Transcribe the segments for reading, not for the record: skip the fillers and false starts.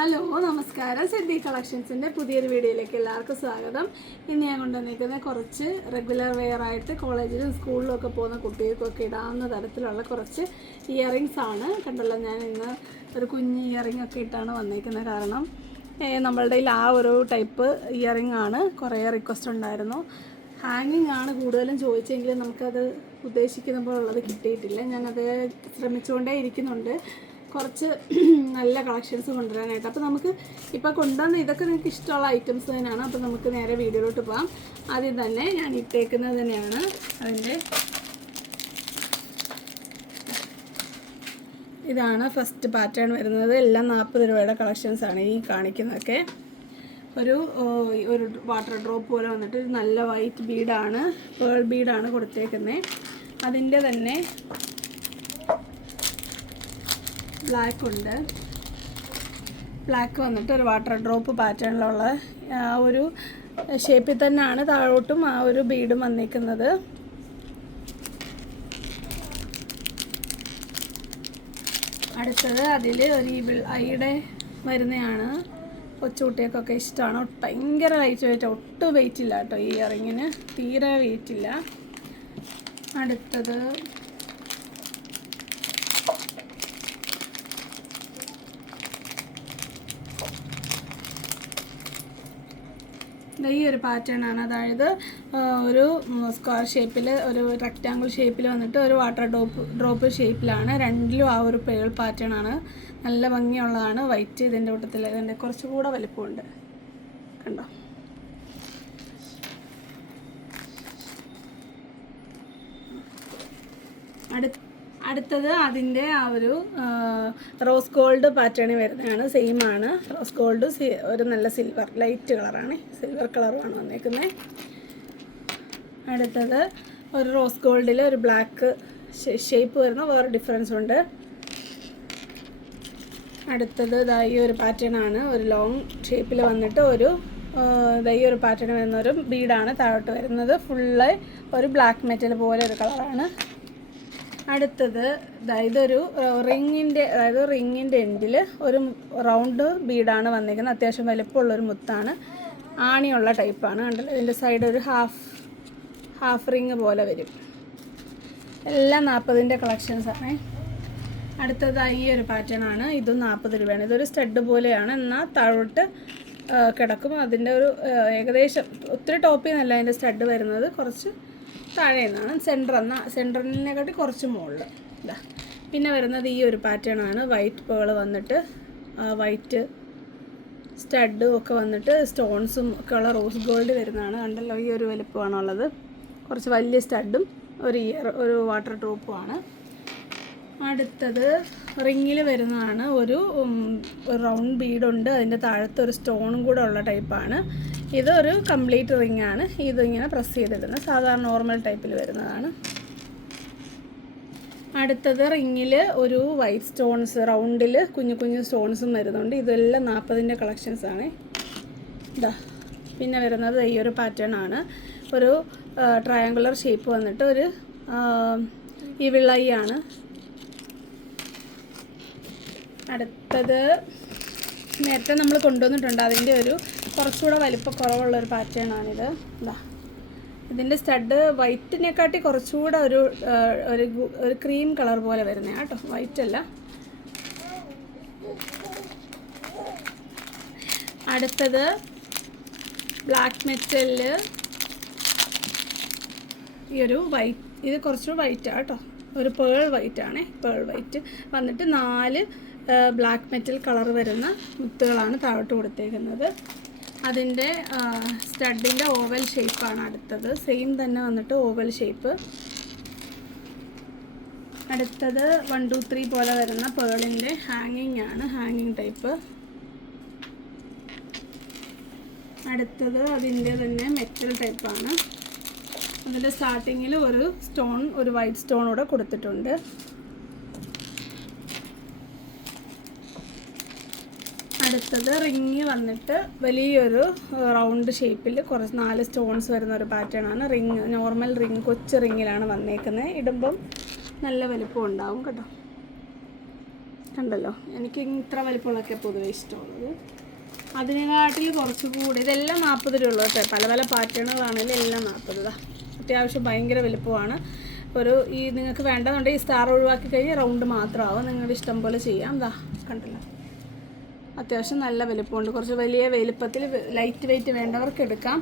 Hello നമസ്കാരം. സിദ്ധി കളക്ഷൻസിൻ്റെ പുതിയൊരു വീഡിയോയിലേക്ക് എല്ലാവർക്കും സ്വാഗതം. ഇന്ന് ഞാൻ കൊണ്ടുവന്നിരിക്കുന്നത് കുറച്ച് റെഗുലർ വെയർ ആയിട്ട് കോളേജിലും സ്കൂളിലും ഒക്കെ പോകുന്ന കുട്ടികൾക്കൊക്കെ ഇടാവുന്ന തരത്തിലുള്ള കുറച്ച് ഇയറിങ്സ് ആണ്. കണ്ടല്ലോ, ഞാൻ ഇന്ന് ഒരു കുഞ്ഞ് ഇയറിംഗ് ഒക്കെ ഇട്ടാണ് വന്നിരിക്കുന്നത്. കാരണം നമ്മളുടെ ആ ഒരു ടൈപ്പ് ഇയറിംഗ് ആണ് കുറേ റിക്വസ്റ്റ് ഉണ്ടായിരുന്നു. ഹാങ്ങിങ് ആണ് കൂടുതലും ചോദിച്ചെങ്കിലും നമുക്കത് ഉദ്ദേശിക്കുന്ന പോലുള്ളത് കിട്ടിയിട്ടില്ല. ഞാനത് ശ്രമിച്ചുകൊണ്ടേ ഇരിക്കുന്നുണ്ട് കുറച്ച് നല്ല കളക്ഷൻസ് കൊണ്ടുവരാനായിട്ട്. അപ്പോൾ നമുക്ക് ഇപ്പോൾ കൊണ്ടുവന്ന ഇതൊക്കെ നിങ്ങൾക്ക് ഇഷ്ടമുള്ള ഐറ്റംസ് തന്നെയാണ്. അപ്പോൾ നമുക്ക് നേരെ വീഡിയോയിലോട്ട് പോകാം. ആദ്യം തന്നെ ഞാൻ ഇട്ടേക്കുന്നത് തന്നെയാണ് അതിൻ്റെ ഇതാണ് ഫസ്റ്റ് പാറ്റേൺ വരുന്നത്. എല്ലാം 40 രൂപയുടെ കളക്ഷൻസാണ് ഈ കാണിക്കുന്നതൊക്കെ. ഒരു വാട്ടർ ഡ്രോപ്പ് പോലെ വന്നിട്ട് നല്ല വൈറ്റ് ബീഡാണ്, പേൾ ബീഡാണ് കൊടുത്തേക്കുന്നത്. അതിൻ്റെ തന്നെ ബ്ലാക്ക് ഉണ്ട്. ബ്ലാക്ക് വന്നിട്ട് ഒരു വാട്ടർ ഡ്രോപ്പ് പാറ്റേണിലുള്ള ഒരു ഷേപ്പിൽ തന്നെയാണ് താഴോട്ടും ആ ഒരു ബീഡും വന്നിരിക്കുന്നത്. അടുത്തത് അതിൽ ഒരു ഈവിൾ ഐയുടെ വരുന്നതാണ്. കൊച്ചുകുട്ടികൾക്കൊക്കെ ഇഷ്ടമാണ്. ഭയങ്കര ലൈറ്റ് വെയിറ്റ്, ഒട്ടും വെയിറ്റ് ഇല്ല കേട്ടോ ഈ ഇയറിങ്ങിന്, തീരെ വെയിറ്റ് ഇല്ല. അടുത്തത് ഈ ഒരു പാറ്റേൺ ആണ്. അതായത് ഒരു സ്ക്വയർ ഷേപ്പിൽ, ഒരു റെക്റ്റാങ്കിൾ ഷേപ്പിൽ വന്നിട്ട് ഒരു വാട്ടർ ഡ്രോപ്പ് ഷേപ്പിലാണ്. രണ്ടിലും ആ ഒരു പേൾ പാറ്റേൺ ആണ്. നല്ല ഭംഗിയുള്ളതാണ്. വൈറ്റ് ഇതിൻ്റെ കൂട്ടത്തിൽ ഇതിൻ്റെ കുറച്ചുകൂടെ വലിപ്പമുണ്ട്, കണ്ടോ. അടുത്തത് അതിൻ്റെ ആ ഒരു റോസ് ഗോൾഡ് പാറ്റേണിൽ വരുന്നതാണ്. സെയിം ആണ്. റോസ് ഗോൾഡ് ഒരു നല്ല സിൽവർ ലൈറ്റ് കളറാണ്, സിൽവർ കളറുമാണ് വന്നേക്കുന്നത്. അടുത്തത് ഒരു റോസ് ഗോൾഡിൽ ഒരു ബ്ലാക്ക് ഷേപ്പ് വരുന്ന വേറെ ഡിഫറൻസ് ഉണ്ട്. അടുത്തത് ഈ ഒരു പാറ്റേൺ ആണ്. ഒരു ലോങ് ഷേപ്പിൽ വന്നിട്ട് ഒരു ഈ ഒരു പാറ്റേൺ വരുന്ന ഒരു ബീഡാണ് താഴോട്ട് വരുന്നത്. ഫുള്ള് ഒരു ബ്ലാക്ക് മെറ്റൽ പോലെ ഒരു കളറാണ്. അടുത്തത് ഇതൊരു റിങ്ങിൻ്റെ, അതായത് റിങ്ങിൻ്റെ എൻഡിൽ ഒരു റൗണ്ട് ബീഡാണ് വന്നിരിക്കുന്നത്. അത്യാവശ്യം വലിപ്പമുള്ളൊരു മുത്താണ്, ആണിയുള്ള ടൈപ്പാണ്. കണ്ടല്ലോ, ഇതിൻ്റെ സൈഡ് ഒരു ഹാഫ് റിങ് പോലെ വരും. എല്ലാം 40ൻ്റെ കളക്ഷൻസാണ്. അടുത്തത് ഈ ഒരു പാറ്റേൺ ആണ്. ഇതും 40 രൂപയാണ്. ഇതൊരു സ്റ്റഡ് പോലെയാണ്, എന്നാൽ താഴോട്ട് കിടക്കും. അതിൻ്റെ ഒരു ഏകദേശം ഒത്തിരി ടോപ്പിൽ നിന്നല്ല അതിൻ്റെ സ്റ്റഡ് വരുന്നത്, കുറച്ച് താഴെ നിന്നാണ്. സെൻറ്ററിനെക്കാട്ടി കുറച്ച് മുകളിൽ ഇതാ. പിന്നെ വരുന്നത് ഈ ഒരു പാറ്റേൺ ആണ്. വൈറ്റ് പേൾ വന്നിട്ട് വൈറ്റ് സ്റ്റഡും ഒക്കെ വന്നിട്ട് സ്റ്റോൺസും ഒക്കെ ഉള്ള റോസ് ഗോൾഡ് വരുന്നതാണ്. കണ്ടല്ലോ, ഈ ഒരു വലുപ്പമാണുള്ളത്. കുറച്ച് വലിയ സ്റ്റഡും ഒരു വാട്ടർ ഡ്രോപ്പുമാണ്. അടുത്തത് റിങ്ങിൽ വരുന്നതാണ്. ഒരു റൗണ്ട് ബീഡുണ്ട്, അതിൻ്റെ താഴത്ത് ഒരു സ്റ്റോണും കൂടെ ഉള്ള ടൈപ്പാണ്. ഇതൊരു കംപ്ലീറ്റ് റിങ് ആണ്. ഇതിങ്ങനെ പ്രസ് ചെയ്തിടുന്നത് സാധാരണ നോർമൽ ടൈപ്പിൽ വരുന്നതാണ്. അടുത്തത് റിങ്ങിൽ ഒരു വൈറ്റ് സ്റ്റോൺസ്, റൗണ്ടിൽ കുഞ്ഞു കുഞ്ഞു സ്റ്റോൺസും വരുന്നുണ്ട്. ഇതെല്ലാം 40ൻ്റെ കളക്ഷൻസാണ്. ഇതാ. പിന്നെ വരുന്നത് ഈ ഒരു പാറ്റേൺ ആണ്. ഒരു ട്രയാങ്കുലർ ഷേപ്പ് വന്നിട്ട് ഒരു ഈ വിള്ളയാണ്. അടുത്തത് നേരത്തെ നമ്മൾ കൊണ്ടുവന്നിട്ടുണ്ട്, അതിൻ്റെ ഒരു കുറച്ചുകൂടെ വലിപ്പക്കുറവുള്ളൊരു പാറ്റേൺ ആണിത്. ഇതാ. ഇതിൻ്റെ സ്റ്റഡ് വൈറ്റിനെക്കാട്ടി കുറച്ചുകൂടെ ഒരു ക്രീം കളർ പോലെ വരുന്നതാണ് കേട്ടോ, വൈറ്റ് അല്ല. അടുത്തത് ബ്ലാക്ക് മെറ്റലിൽ ഈ ഒരു വൈറ്റ്, ഇത് കുറച്ചുകൂടെ വൈറ്റാണ് കേട്ടോ, ഒരു പേൾ വൈറ്റ് ആണ്. പേൾ വൈറ്റ് വന്നിട്ട് 4 ബ്ലാക്ക് മെറ്റൽ കളർ വരുന്ന മുത്തുകളാണ് താഴോട്ട് കൊടുത്തേക്കുന്നത്. അതിൻ്റെ സ്റ്റഡിൻ്റെ ഓവൽ ഷേപ്പാണ് അടുത്തത്. സെയിം തന്നെ വന്നിട്ട് ഓവൽ ഷേപ്പ്. അടുത്തത് 1 2 3 പോലെ വരുന്ന പേളിൻ്റെ ഹാങ്ങിങ് ആണ്, ഹാങ്ങിങ് ടൈപ്പ്. അടുത്തത് അതിൻ്റെ തന്നെ മെറ്റൽ ടൈപ്പാണ്. അതിൻ്റെ സ്റ്റാർട്ടിങ്ങിൽ ഒരു വൈറ്റ് സ്റ്റോൺ കൂടെ കൊടുത്തിട്ടുണ്ട്. അടുത്തത് റിങ് വന്നിട്ട് വലിയൊരു റൗണ്ട് ഷേപ്പിൽ കുറച്ച് 4 സ്റ്റോൺസ് വരുന്ന ഒരു പാറ്റേൺ ആണ്. നോർമൽ റിങ്, കൊച്ചു റിങ്ങിലാണ് വന്നേക്കുന്നത്. ഇടുമ്പം നല്ല വലിപ്പം ഉണ്ടാവും കേട്ടോ. കണ്ടല്ലോ, എനിക്ക് ഇത്ര വലിപ്പമുള്ളതൊക്കെ പൊതുവെ ഇഷ്ടമുള്ളത്. അതിനെക്കാട്ടിൽ കുറച്ചുകൂടി, ഇതെല്ലാം 40 രൂപ ഉള്ളൂ കേട്ടോ. പല പല പാറ്റേണുകളാണെങ്കിലും എല്ലാം 40. അത്യാവശ്യം ഭയങ്കര വലുപ്പമാണ്. ഈ നിങ്ങൾക്ക് വേണ്ടതുണ്ടെങ്കിൽ ഈ സ്റ്റാർ ഒഴിവാക്കി കഴിഞ്ഞാൽ റൗണ്ട് മാത്രമാവും. നിങ്ങളുടെ ഇഷ്ടം പോലെ ചെയ്യാം. കണ്ടല്ലോ, അത്യാവശ്യം നല്ല വലുപ്പമുണ്ട്. കുറച്ച് വലിയ വലുപ്പത്തിൽ ലൈറ്റ് വെയിറ്റ് വേണ്ടവർക്ക് എടുക്കാം.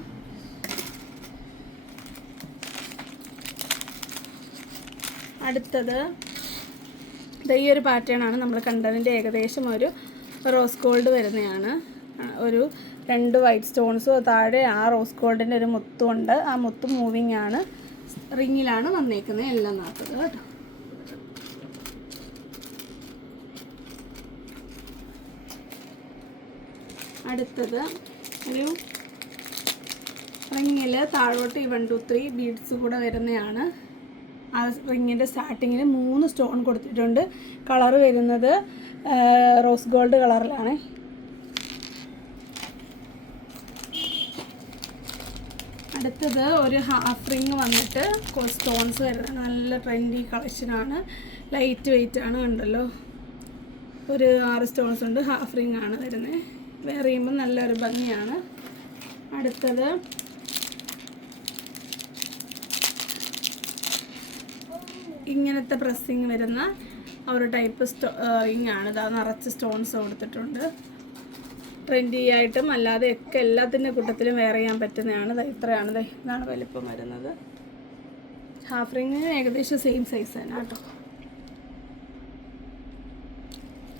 അടുത്തത് ഈ ഒരു പാറ്റേണാണ് നമ്മൾ കണ്ടതിൻ്റെ ഏകദേശം ഒരു റോസ് ഗോൾഡ് വരുന്നതാണ്. ഒരു 2 വൈറ്റ് സ്റ്റോൺസ് താഴെ ആ റോസ് ഗോൾഡിൻ്റെ ഒരു മുത്തുണ്ട്. ആ മുത്ത് മൂവിങ് ആണ്. റിങ്ങിലാണ് വന്നേക്കുന്നത്. എല്ലാം 40 കേട്ടോ. അടുത്തത് ഒരു റിങ്ങിൽ താഴോട്ട് ഈ 1 2 3 ബീഡ്സ് കൂടെ വരുന്നതാണ്. ആ റിങ്ങിൻ്റെ സ്റ്റാർട്ടിങ്ങിൽ 3 സ്റ്റോൺ കൊടുത്തിട്ടുണ്ട്. കളർ വരുന്നത് റോസ് ഗോൾഡ് കളറിലാണ്. അടുത്തത് ഒരു ഹാഫ് റിങ് വന്നിട്ട് സ്റ്റോൺസ് വരുന്നത്. നല്ല ട്രെൻഡി കളക്ഷനാണ്. ലൈറ്റ് വെയിറ്റ് ആണ്. കണ്ടല്ലോ, ഒരു 6 സ്റ്റോൺസ് ഉണ്ട്. ഹാഫ് റിങ് ആണ് വരുന്നത്. വേറെ ചെയ്യുമ്പോൾ നല്ലൊരു ഭംഗിയാണ്. അടുത്തത് ഇങ്ങനത്തെ പ്രസ്സിങ് വരുന്ന ഒരു ടൈപ്പ് റിങ് ആണ്. ഇതാ നിറച്ച് സ്റ്റോൺസ് കൊടുത്തിട്ടുണ്ട്. ട്രെൻഡി ആയിട്ടും അല്ലാതെ ഒക്കെ എല്ലാത്തിൻ്റെ കൂട്ടത്തിലും വെയർ ചെയ്യാൻ പറ്റുന്നതാണ്. ഇത്രയാണ്. ഇതാണ് വലിപ്പം വരുന്നത്. ഹാഫ് റിങ്ങിന് ഏകദേശം സെയിം സൈസ് തന്നെ കേട്ടോ.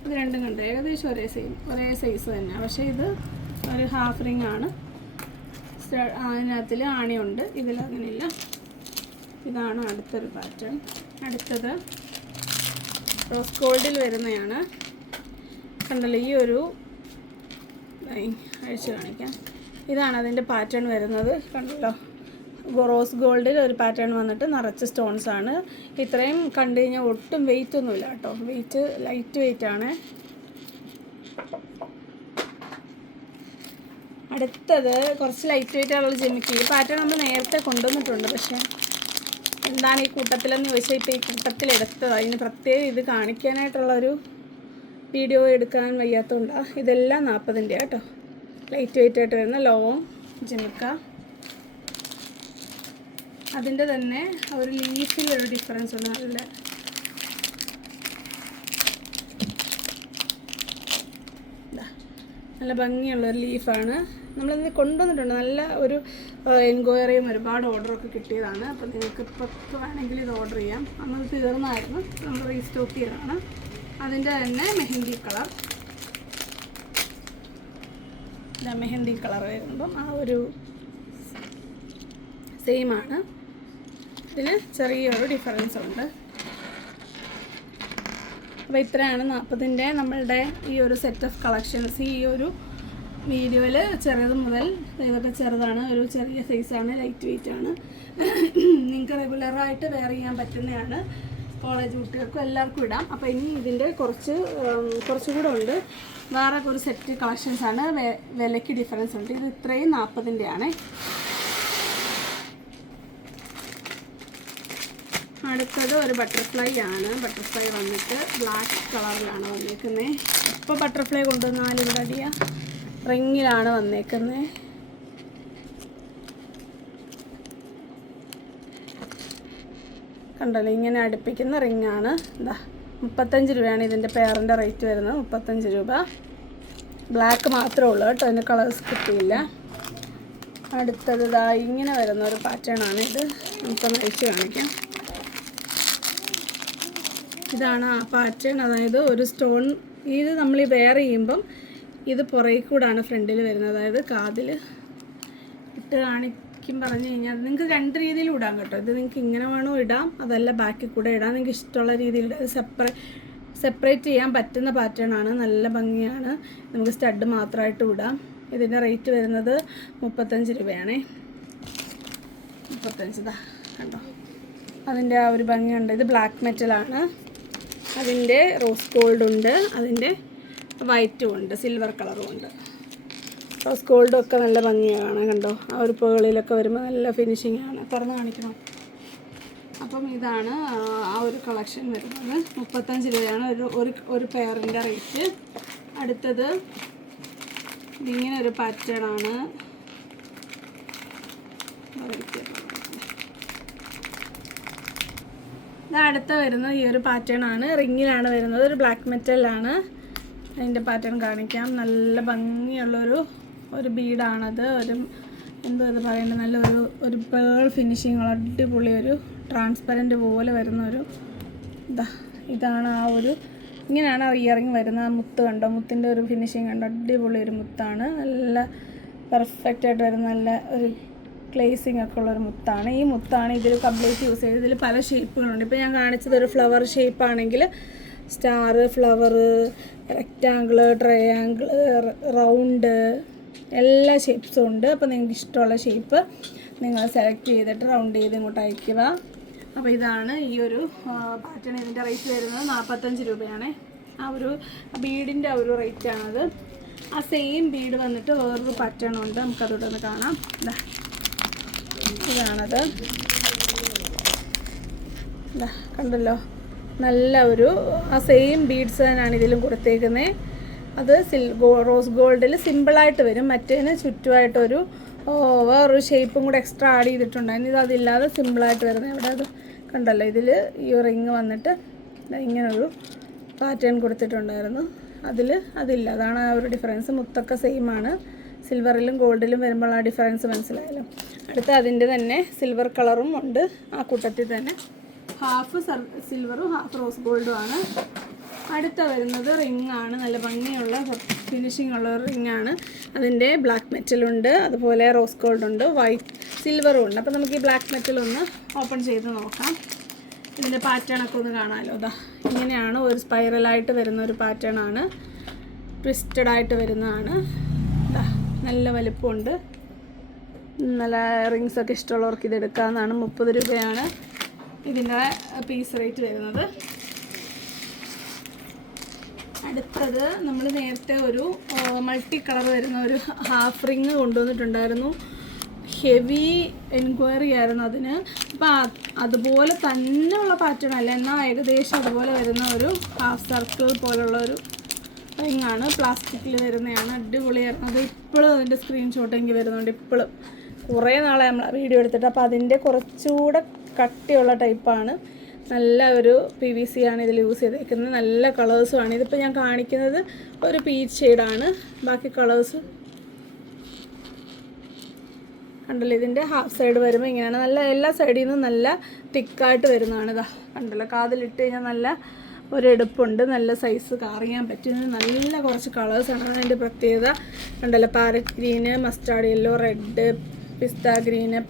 ഇത് രണ്ടും കണ്ടോ, ഏകദേശം ഒരേ സൈസ് തന്നെ. പക്ഷേ ഇത് ഒരു ഹാഫ് റിങ് ആണ്. അതിനകത്തിൽ ആണിയുണ്ട്. ഇതിലങ്ങനെയില്ല. ഇതാണ് അടുത്തൊരു പാറ്റേൺ. അടുത്തത് റോസ് ഗോൾഡിൽ വരുന്നതാണ്. കണ്ടല്ലോ, ഈ ഒരു അഴിച്ച് കാണിക്കാം. ഇതാണ് അതിൻ്റെ പാറ്റേൺ വരുന്നത്. കണ്ടല്ലോ, റോസ് ഗോൾഡിൽ ഒരു പാറ്റേൺ വന്നിട്ട് നിറച്ച് സ്റ്റോൺസ് ആണ്. ഇത്രയും കണ്ടു കഴിഞ്ഞാൽ ഒട്ടും വെയിറ്റ് ഒന്നുമില്ല കേട്ടോ. ലൈറ്റ് വെയിറ്റ് ആണ്. അടുത്തത് കുറച്ച് ലൈറ്റ് വെയിറ്റ് ആയിട്ടുള്ള ജിമിക്കി. ഈ പാറ്റേൺ നമ്മൾ നേരത്തെ കൊണ്ടുവന്നിട്ടുണ്ട്. പക്ഷേ എന്താണ് ഈ കൂട്ടത്തിലെന്ന് ചോദിച്ചാൽ ഇപ്പോൾ ഈ കൂട്ടത്തിലെടുത്തതാണ്. അതിന് പ്രത്യേകം ഇത് കാണിക്കാനായിട്ടുള്ളൊരു വീഡിയോ എടുക്കാൻ വയ്യാത്തതുകൊണ്ടാണ്. ഇതെല്ലാം 40ൻ്റെ കേട്ടോ. ലൈറ്റ് വെയിറ്റ് ആയിട്ട് വരുന്ന ലോങ് ജിമിക്ക. അതിൻ്റെ തന്നെ ഒരു ലീഫിലൊരു ഡിഫറൻസ് ഉണ്ട്. നല്ല ഭംഗിയുള്ളൊരു ലീഫാണ്. നമ്മളിന്ന് കൊണ്ടുവന്നിട്ടുണ്ട്. നല്ല ഒരു എൻക്വയറിയും ഒരുപാട് ഓർഡറൊക്കെ കിട്ടിയതാണ്. അപ്പോൾ നിങ്ങൾക്ക് ഇപ്പോൾ വേണമെങ്കിൽ ഇത് ഓർഡർ ചെയ്യാം. അന്നത് തീർന്നായിരുന്നു, നമ്മൾ റീസ്റ്റോക്ക് ചെയ്തതാണ്. അതിൻ്റെ തന്നെ മെഹന്തി കളർ. മെഹന്തി കളർ വരുമ്പം ആ ഒരു സെയിമാണ്. ഇതിന് ചെറിയൊരു ഡിഫറൻസ് ഉണ്ട്. അപ്പോൾ ഇത്രയാണ് 40ൻ്റെ നമ്മളുടെ ഈ ഒരു സെറ്റ് ഓഫ് കളക്ഷൻസ്. ഈ ഒരു വീഡിയോയിൽ ചെറുത് മുതൽ ഇതൊക്കെ ചെറുതാണ്. ഒരു ചെറിയ സൈസാണ്. ലൈറ്റ് വെയിറ്റ് ആണ്. നിങ്ങൾക്ക് റെഗുലറായിട്ട് വെയർ ചെയ്യാൻ പറ്റുന്നതാണ്. കോളേജ് കുട്ടികൾക്കും എല്ലാവർക്കും ഇടാം. അപ്പോൾ ഇനി ഇതിൻ്റെ കുറച്ചുകൂടെ ഉണ്ട്. വേറെ ഒരു സെറ്റ് കളക്ഷൻസാണ്. വിലയ്ക്ക് ഡിഫറൻസ് ഉണ്ട്. ഇത് ഇത്രയും 40ൻ്റെ ആണ്. അടുത്തത് ഒരു ബട്ടർഫ്ലൈ ആണ്. ബട്ടർഫ്ലൈ വന്നിട്ട് ബ്ലാക്ക് കളറിലാണ് വന്നേക്കുന്നത്. ഇപ്പോൾ ബട്ടർഫ്ലൈ കൊണ്ടുവന്നാലും ഇവിടെ അടിയ റിങ്ങിലാണ് വന്നേക്കുന്നത്. കണ്ടല്ലോ, ഇങ്ങനെ അടുപ്പിക്കുന്ന റിങ്ങാണ്. എന്താ 35 രൂപയാണ് ഇതിൻ്റെ പെയറിൻ്റെ റേറ്റ് വരുന്നത്. 35 രൂപ. ബ്ലാക്ക് മാത്രമേ ഉള്ളൂ കേട്ടോ. അതിൻ്റെ കളേഴ്സ് കിട്ടിയില്ല. അടുത്തത് ഇങ്ങനെ വരുന്ന ഒരു പാറ്റേൺ ആണ്. ഇത് നമുക്കൊന്ന് അഴിച്ച് കാണിക്കാം. ഇതാണ് ആ പാറ്റേൺ. അതായത് ഒരു സ്റ്റോൺ ഇത് നമ്മൾ ഈ വെയർ ചെയ്യുമ്പം ഇത് പുറകെ കൂടാണ് ഫ്രണ്ടിൽ വരുന്നത്. അതായത് കാതിൽ ഇട്ട് കാണിക്കും പറഞ്ഞു കഴിഞ്ഞാൽ നിങ്ങൾക്ക് 2 രീതിയിൽ ഇടാം കേട്ടോ. ഇത് നിങ്ങൾക്ക് ഇങ്ങനെ വേണോ ഇടാം, അതല്ല ബാക്കിൽ കൂടെ ഇടാം. നിങ്ങൾക്ക് ഇഷ്ടമുള്ള രീതിയിൽ സെപ്പറേറ്റ് ചെയ്യാൻ പറ്റുന്ന പാറ്റേൺ ആണ്. നല്ല ഭംഗിയാണ്. നമുക്ക് സ്റ്റഡ് മാത്രമായിട്ട് ഇടാം. ഇതിൻ്റെ റേറ്റ് വരുന്നത് 35 രൂപയാണേ. 35 കണ്ടോ, അതിൻ്റെ ആ ഒരു ഭംഗിയുണ്ട്. ഇത് ബ്ലാക്ക് മെറ്റലാണ്. അതിൻ്റെ റോസ് ഗോൾഡ് ഉണ്ട്. അതിൻ്റെ വൈറ്റും ഉണ്ട്. സിൽവർ കളറും ഉണ്ട്. റോസ് ഗോൾഡും ഒക്കെ നല്ല ഭംഗിയാണ്. കണ്ടോ, ആ ഒരു പേളിലൊക്കെ വരുമ്പോൾ നല്ല ഫിനിഷിംഗ് ആണ്. തുറന്ന് കാണിക്കണം. അപ്പം ഇതാണ് ആ ഒരു കളക്ഷൻ വരുന്നത്. 35 രൂപയാണ് ഒരു പെയറിൻ്റെ റേറ്റ്. അടുത്തത് ഇങ്ങനെ ഒരു പാറ്റേൺ ആണ്. ഇത് അടുത്ത വരുന്നത് ഈ ഒരു പാറ്റേൺ ആണ്. റിങ്ങിലാണ് വരുന്നത്, ഒരു ബ്ലാക്ക് മെറ്റലാണ്. അതിൻ്റെ പാറ്റേൺ കാണിക്കാം. നല്ല ഭംഗിയുള്ളൊരു ബീഡാണത്. എന്തോ ഇത് പറയേണ്ടത്, നല്ലൊരു പേൾ ഫിനിഷിങ് ഉള്ള അടിപൊളി ഒരു ട്രാൻസ്പെറൻറ്റ് പോലെ വരുന്നൊരു ഇതാണ് ഇങ്ങനെയാണ് ഇയറിങ് വരുന്നത്. ആ മുത്ത് കണ്ടോ, മുത്തിൻ്റെ ഒരു ഫിനിഷിങ് കണ്ടോ, അടിപൊളി ഒരു മുത്താണ്. നല്ല പെർഫെക്റ്റായിട്ട് വരുന്ന നല്ല ഒരു ഗ്ലേസിങ് ഒക്കെ ഉള്ളൊരു മുത്താണ്. ഈ മുത്താണ് ഇതിൽ കംപ്ലീറ്റ് യൂസ് ചെയ്തത്. ഇതിൽ പല ഷേപ്പുകളുണ്ട്. ഇപ്പോൾ ഞാൻ കാണിച്ചത് ഒരു ഫ്ലവർ ഷേപ്പാണെങ്കിൽ star, flower, rectangle, triangle, round, എല്ലാ ഷേപ്സും ഉണ്ട്. അപ്പോൾ നിങ്ങൾക്ക് ഇഷ്ടമുള്ള ഷേപ്പ് നിങ്ങൾ സെലക്ട് ചെയ്തിട്ട് റൗണ്ട് ചെയ്ത് ഇങ്ങോട്ട് അയക്കുക. അപ്പോൾ ഇതാണ് ഈ ഒരു പാറ്റേൺ. ഇതിൻ്റെ റേറ്റ് വരുന്നത് 45 രൂപയാണ്. ആ ഒരു ബീഡിൻ്റെ ആ ഒരു റേറ്റാണത്. ആ സെയിം ബീഡ് വന്നിട്ട് വേറൊരു പാറ്റേൺ ഉണ്ട്. നമുക്കതോടെ ഒന്ന് കാണാം. ഇതാണത്. കണ്ടല്ലോ, നല്ല ആ സെയിം ബീഡ്സ് തന്നെയാണ് ഇതിലും കൊടുത്തേക്കുന്നത്. അത് റോസ് ഗോൾഡിൽ സിമ്പിളായിട്ട് വരും. മറ്റേതിന് ചുറ്റുമായിട്ടൊരു വേറൊരു ഷേപ്പും കൂടെ എക്സ്ട്രാ ആഡ് ചെയ്തിട്ടുണ്ടായിരുന്നു. ഇത് അതില്ലാതെ സിമ്പിളായിട്ട് വരുന്നത്. ഇവിടെ അത് കണ്ടല്ലോ, ഇതിൽ ഈ റിങ് വന്നിട്ട് ഇങ്ങനൊരു പാറ്റേൺ കൊടുത്തിട്ടുണ്ടായിരുന്നു. അതില്ല. അതാണ് ആ ഒരു ഡിഫറൻസ്. മുത്തൊക്കെ സെയിം ആണ്. സിൽവറിലും ഗോൾഡിലും വരുമ്പോൾ ആ ഡിഫറൻസ് മനസ്സിലായല്ലോ. അടുത്ത അതിൻ്റെ തന്നെ സിൽവർ കളറും ഉണ്ട് ആ കൂട്ടത്തിൽ തന്നെ. ഹാഫ് സിൽവറും ഹാഫ് റോസ് ഗോൾഡും ആണ്. അടുത്ത വരുന്നത് റിംഗ് ആണ്. നല്ല ഭംഗിയുള്ള ഫിനിഷിംഗ് ഉള്ള റിംഗാണ്. അതിൻ്റെ ബ്ലാക്ക് മെറ്റലുണ്ട്, അതുപോലെ റോസ് ഗോൾഡ് ഉണ്ട്, വൈറ്റ് സിൽവറും ഉണ്ട്. അപ്പോൾ നമുക്ക് ഈ ബ്ലാക്ക് മെറ്റൽ ഒന്ന് ഓപ്പൺ ചെയ്ത് നോക്കാം. ഇതിൻ്റെ പാറ്റേണൊക്കെ ഒന്ന് കാണാമല്ലോ. ഇങ്ങനെയാണ് ഒരു സ്പൈറലായിട്ട് വരുന്ന ഒരു പാറ്റേൺ ആണ്. ട്വിസ്റ്റഡ് ആയിട്ട് വരുന്നതാണ്. നല്ല വലിപ്പമുണ്ട്. നല്ല റിങ്സൊക്കെ ഇഷ്ടമുള്ളവർക്ക് ഇത് എടുക്കാവുന്നതാണ്. 30 രൂപയാണ് ഇതിൻ്റെ പീസ് റേറ്റ് വരുന്നത്. അടുത്തത് നമ്മൾ നേരത്തെ ഒരു മൾട്ടി കളർ വരുന്ന ഒരു ഹാഫ് റിങ് കൊണ്ടുവന്നിട്ടുണ്ടായിരുന്നു. ഹെവി എൻക്വയറി ആയിരുന്നു അതിന്. അപ്പം അതുപോലെ തന്നെയുള്ള പാറ്റേൺ അല്ല, എന്നാൽ ഏകദേശം അതുപോലെ വരുന്ന ഒരു ഹാഫ് സർക്കിൾ പോലുള്ള ഒരു റിങ്ങാണ്. പ്ലാസ്റ്റിക്കിൽ വരുന്നതാണ്. അടിപൊളിയായിരുന്നു. അത് ഇപ്പോഴും അതിൻ്റെ സ്ക്രീൻഷോട്ട് എനിക്ക് വരുന്നുണ്ട്. ഇപ്പോഴും കുറേ നാളെ നമ്മൾ വീഡിയോ എടുത്തിട്ട്. അപ്പോൾ അതിൻ്റെ കുറച്ചുകൂടെ കട്ടിയുള്ള ടൈപ്പാണ്. നല്ല ഒരു PVC ആണ് ഇതിൽ യൂസ് ചെയ്തേക്കുന്നത്. നല്ല കളേഴ്സുമാണ്. ഇതിപ്പോൾ ഞാൻ കാണിക്കുന്നത് ഒരു പീച്ച് ഷെയ്ഡാണ്. ബാക്കി കളേഴ്സ് കണ്ടല്ലോ. ഇതിൻ്റെ ഹാഫ് സൈഡ് വരുമ്പോൾ ഇങ്ങനെയാണ്. നല്ല എല്ലാ സൈഡിൽ നിന്നും നല്ല തിക്കായിട്ട് വരുന്നതാണ്. കണ്ടല്ലോ, കാതിലിട്ട് കഴിഞ്ഞാൽ നല്ല ഒരെടുപ്പുണ്ട്. നല്ല സൈസ് അറിയാൻ പറ്റുന്നത്. നല്ല കുറച്ച് കളേഴ്സാണ്. അതിൻ്റെ പ്രത്യേകത കണ്ടല്ലോ. Parrot green, mustard yellow, red, pista green,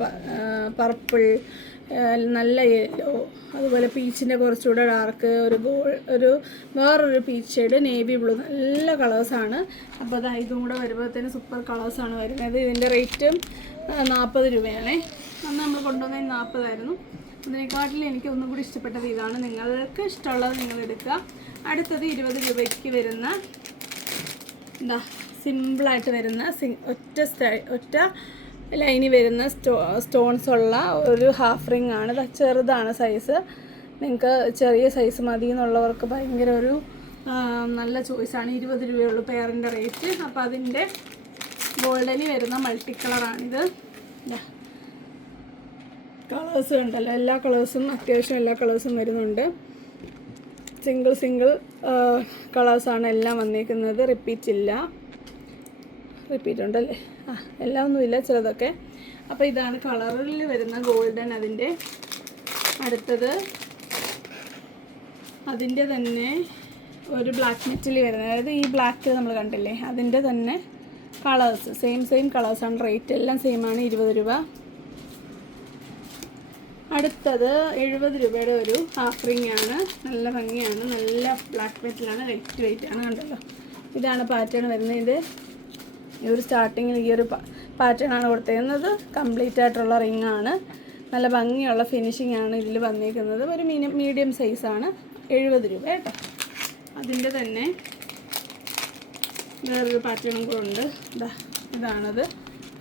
purple, നല്ല യെല്ലോ, അതുപോലെ പീച്ചിൻ്റെ കുറച്ചുകൂടെ ഡാർക്ക്, വേറൊരു പീച്ച് ഷെയ്ഡ്, നേവി ബ്ലൂ, നല്ല കളേഴ്സാണ്. അപ്പോൾ ഇതും കൂടെ വരുമ്പോഴത്തേന് സൂപ്പർ കളേഴ്സാണ് വരുന്നത്. ഇതിൻ്റെ റേറ്റ് 40 രൂപയാണേ. അന്ന് നമ്മൾ കൊണ്ടുവന്നതിന് 40 ആയിരുന്നു. അതിനെക്കാട്ടിൽ എനിക്ക് ഒന്നും കൂടി ഇഷ്ടപ്പെട്ടത് ഇതാണ്. നിങ്ങൾക്ക് ഇഷ്ടമുള്ളത് നിങ്ങൾ എടുക്കുക. അടുത്തത് 20 രൂപയ്ക്ക് വരുന്ന സിമ്പിളായിട്ട് വരുന്ന ഒറ്റ ലൈനിൽ വരുന്ന സ്റ്റോൺസ് ഉള്ള ഒരു ഹാഫ് റിംഗ് ആണ്. ചെറുതാണ് സൈസ്. നിങ്ങൾക്ക് ചെറിയ സൈസ് മതി എന്നുള്ളവർക്ക് ഭയങ്കര ഒരു നല്ല ചോയ്സാണ്. 20 രൂപയുള്ളൂ പെയറിൻ്റെ റേറ്റ്. അപ്പോൾ അതിൻ്റെ ഗോൾഡനിൽ വരുന്ന മൾട്ടി കളറാണിത്. കളേഴ്സ് ഉണ്ടല്ലോ, എല്ലാ കളേഴ്സും അത്യാവശ്യം എല്ലാ കളേഴ്സും വരുന്നുണ്ട്. സിംഗിൾ കളേഴ്സാണ് എല്ലാം വന്നിരിക്കുന്നത്. റിപ്പീറ്റ് ഉണ്ടല്ലേ? എല്ലാം ഒന്നുമില്ല, ചിലതൊക്കെ. അപ്പോൾ ഇതാണ് കളറിൽ വരുന്ന ഗോൾഡൻ. അടുത്തത് അതിൻ്റെ തന്നെ ഒരു ബ്ലാക്ക് മെറ്റൽ വരുന്നത്. അതായത് ഈ ബ്ലാക്ക് നമ്മൾ കണ്ടില്ലേ, അതിൻ്റെ തന്നെ കളേഴ്സ് സെയിം കളേഴ്സാണ്. റേറ്റ് എല്ലാം സെയിമാണ്, 20 രൂപ. അടുത്തത് 70 രൂപയുടെ ഒരു ഹാഫ് റിംഗ് ആണ്. നല്ല ഭംഗിയാണ്. നല്ല ബ്ലാക്ക് മെറ്റലാണ്. ലൈറ്റ് വെയിറ്റ് ആണ്. കണ്ടല്ലോ, ഇതാണ് പാറ്റേൺ വരുന്നത്. ഈ ഒരു സ്റ്റാർട്ടിങ്ങിൽ ഈ ഒരു പാറ്റേൺ ആണ് കൊടുത്തേക്കുന്നത്. കംപ്ലീറ്റ് ആയിട്ടുള്ള റിംഗ് ആണ്. നല്ല ഭംഗിയുള്ള ഫിനിഷിംഗ് ആണ് ഇതിൽ വന്നിരിക്കുന്നത്. ഒരു മീഡിയം സൈസാണ്. 70 രൂപ കേട്ടോ. അതിൻ്റെ തന്നെ വേറൊരു പാറ്റേണും കൂടെ ഉണ്ട്. ഇതാണത്.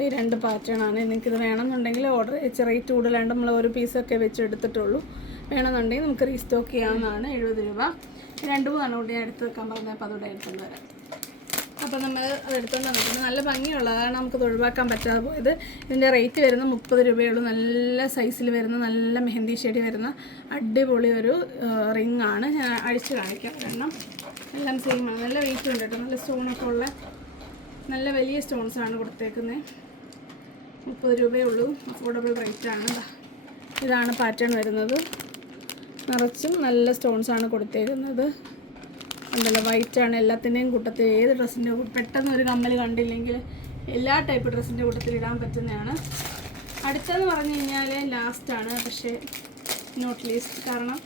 ഈ 2 പാറ്റേണാണ്. നിങ്ങൾക്കിത് വേണമെന്നുണ്ടെങ്കിൽ ഓർഡർ റേറ്റ് കൂടുതലാണ്ട് നമ്മൾ ഒരു പീസൊക്കെ വെച്ച് എടുത്തിട്ടുള്ളൂ. വേണമെന്നുണ്ടെങ്കിൽ നമുക്ക് റീസ്റ്റോക്ക് ചെയ്യാവുന്നതാണ്. 70 രൂപ. 2-3 കൂടി ഞാൻ എടുത്ത് വെക്കാൻ പറഞ്ഞാൽ അപ്പോൾ അതോടെ എടുത്തുകൊണ്ട് വരാം. അപ്പോൾ നമ്മൾ അത് എടുത്തുകൊണ്ട് വന്നിട്ടുണ്ട്. നല്ല ഭംഗിയുള്ളതാണ്, നമുക്കത് ഒഴിവാക്കാൻ പറ്റാതെ പോയത്. ഇതിൻ്റെ റേറ്റ് വരുന്നത് 30 രൂപയുള്ളൂ. നല്ല സൈസിൽ വരുന്ന, നല്ല മെഹന്തി ഷെയ്ഡ് വരുന്ന അടിപൊളി ഒരു റിംഗ് ആണ്. ഞാൻ അഴിച്ച് കാണിക്കാം. ഒരെണ്ണം എല്ലാം സെയിമാണ്. നല്ല വെയിറ്റ് ഉണ്ട് കേട്ടോ. നല്ല സ്റ്റോണൊക്കെ ഉള്ള നല്ല വലിയ സ്റ്റോൺസാണ് കൊടുത്തേക്കുന്നത്. 30 രൂപയേ ഉള്ളൂ. അഫോർഡബിൾ റേറ്റാണ്. ഇതാണ് പാറ്റേൺ വരുന്നത്. നിറച്ചും നല്ല സ്റ്റോൺസാണ് കൊടുത്തേക്കുന്നത്. ഉണ്ടല്ലോ, വൈറ്റാണ്. എല്ലാത്തിൻ്റെയും കൂട്ടത്തിൽ ഏത് ഡ്രസ്സിൻ്റെ പെട്ടെന്ന് ഒരു കമ്മൽ കണ്ടില്ലെങ്കിൽ എല്ലാ ടൈപ്പ് ഡ്രസ്സിൻ്റെ കൂട്ടത്തിൽ ഇടാൻ പറ്റുന്നതാണ്. അടുത്തെന്ന് പറഞ്ഞു കഴിഞ്ഞാൽ ലാസ്റ്റാണ്, പക്ഷേ നോട്ട് ലീസ്റ്റ്. കാരണം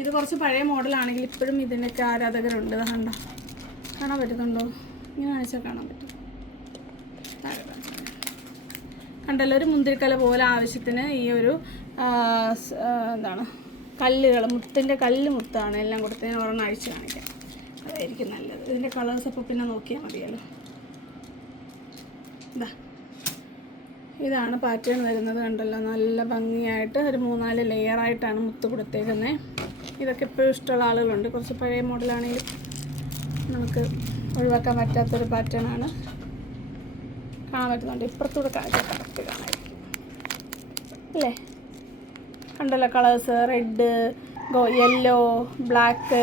ഇത് കുറച്ച് പഴയ മോഡലാണെങ്കിൽ ഇപ്പോഴും ഇതിനൊക്കെ ആരാധകരുണ്ട്. കണ്ടോ, കാണാൻ പറ്റുന്നുണ്ടോ? ഇങ്ങനെ കാണിച്ചാൽ കാണാൻ പറ്റും. കണ്ടല്ലോ, ഒരു മുന്തിരിക്കല പോലെ ആവശ്യത്തിന് ഈ ഒരു എന്താണ് കല്ലുകൾ, മുത്തിൻ്റെ കല്ല് മുത്താണ് എല്ലാം കൊടുത്ത്. ഞാൻ ഒരെണ്ണം അഴിച്ച് കാണിക്കാം, അതായിരിക്കും നല്ലത്. ഇതിൻ്റെ കളേഴ്സ് അപ്പോൾ പിന്നെ നോക്കിയാൽ മതിയല്ലോ. ഇതാണ് പാറ്റേൺ വരുന്നത്. കണ്ടല്ലോ, നല്ല ഭംഗിയായിട്ട് ഒരു 3-4 ലെയറായിട്ടാണ് മുത്ത് കൊടുത്തേക്കുന്നത്. ഇതൊക്കെ എപ്പോഴും ഇഷ്ടമുള്ള ആളുകളുണ്ട്. കുറച്ച് പഴയ മോഡലാണെങ്കിലും നമുക്ക് ഒഴിവാക്കാൻ പറ്റാത്തൊരു പാറ്റേൺ ആണ്. കാണാൻ പറ്റുന്നുണ്ട്. ഇപ്പുറത്തൂടെ കറക്റ്റ് കാണാമായിരിക്കും അല്ലേ? കണ്ടല്ലോ colours, red, yellow, black,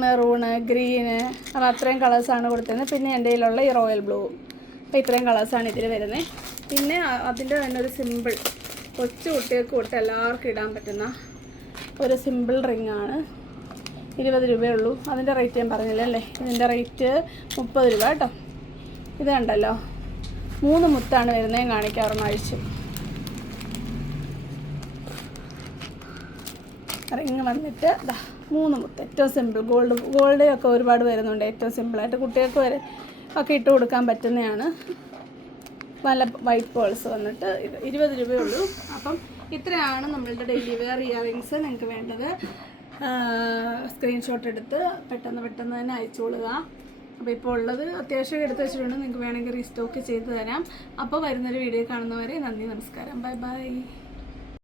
maroon, green, അത് അത്രയും കളേഴ്സാണ് കൊടുത്തത്. പിന്നെ എൻ്റെ കയ്യിലുള്ള ഈ റോയൽ ബ്ലൂ. അപ്പോൾ ഇത്രയും കളേഴ്സാണ് ഇതിൽ വരുന്നത്. പിന്നെ അതിൻ്റെ തന്നെ ഒരു സിമ്പിൾ, കൊച്ചു കുട്ടികൾക്ക് കൊടുത്ത് എല്ലാവർക്കും ഇടാൻ പറ്റുന്ന ഒരു സിമ്പിൾ റിങ്ങാണ്. 20 രൂപയേ ഉള്ളൂ. അതിൻ്റെ റേറ്റ് ഞാൻ പറഞ്ഞില്ല അല്ലേ? ഇതിൻ്റെ റേറ്റ് 30 രൂപ കേട്ടോ. ഇത് കണ്ടല്ലോ, 3 മുത്താണ് വരുന്നത്. ഞാൻ കാണിക്കാം ഒരെണ്ണം അഴിച്ച്. റിങ് വന്നിട്ട് 3 മുത്ത്, ഏറ്റവും സിമ്പിൾ. ഗോൾഡ് ഒക്കെ ഒരുപാട് വരുന്നുണ്ട്. ഏറ്റവും സിമ്പിളായിട്ട് കുട്ടികൾക്ക് വരെ ഒക്കെ ഇട്ട് കൊടുക്കാൻ പറ്റുന്നതാണ്. നല്ല വൈറ്റ് പേൾസ് വന്നിട്ട് ഇത് 20 രൂപയേ ഉള്ളൂ. അപ്പം ഇത്രയാണ് നമ്മളുടെ ഡെയിലി വെയർ ഇയറിങ്സ്. നിങ്ങൾക്ക് വേണ്ടത് സ്ക്രീൻഷോട്ട് എടുത്ത് പെട്ടെന്ന് തന്നെ അയച്ചുകൊള്ളുക. അപ്പോൾ ഇപ്പോൾ ഉള്ളത് അത്യാവശ്യം എടുത്ത് വെച്ചിട്ടുണ്ട്. നിങ്ങൾക്ക് വേണമെങ്കിൽ റീസ്റ്റോക്ക് ചെയ്ത് തരാം. അപ്പോൾ വരുന്നൊരു വീഡിയോ കാണുന്നവരെ നന്ദി, നമസ്കാരം, ബൈ ബൈ.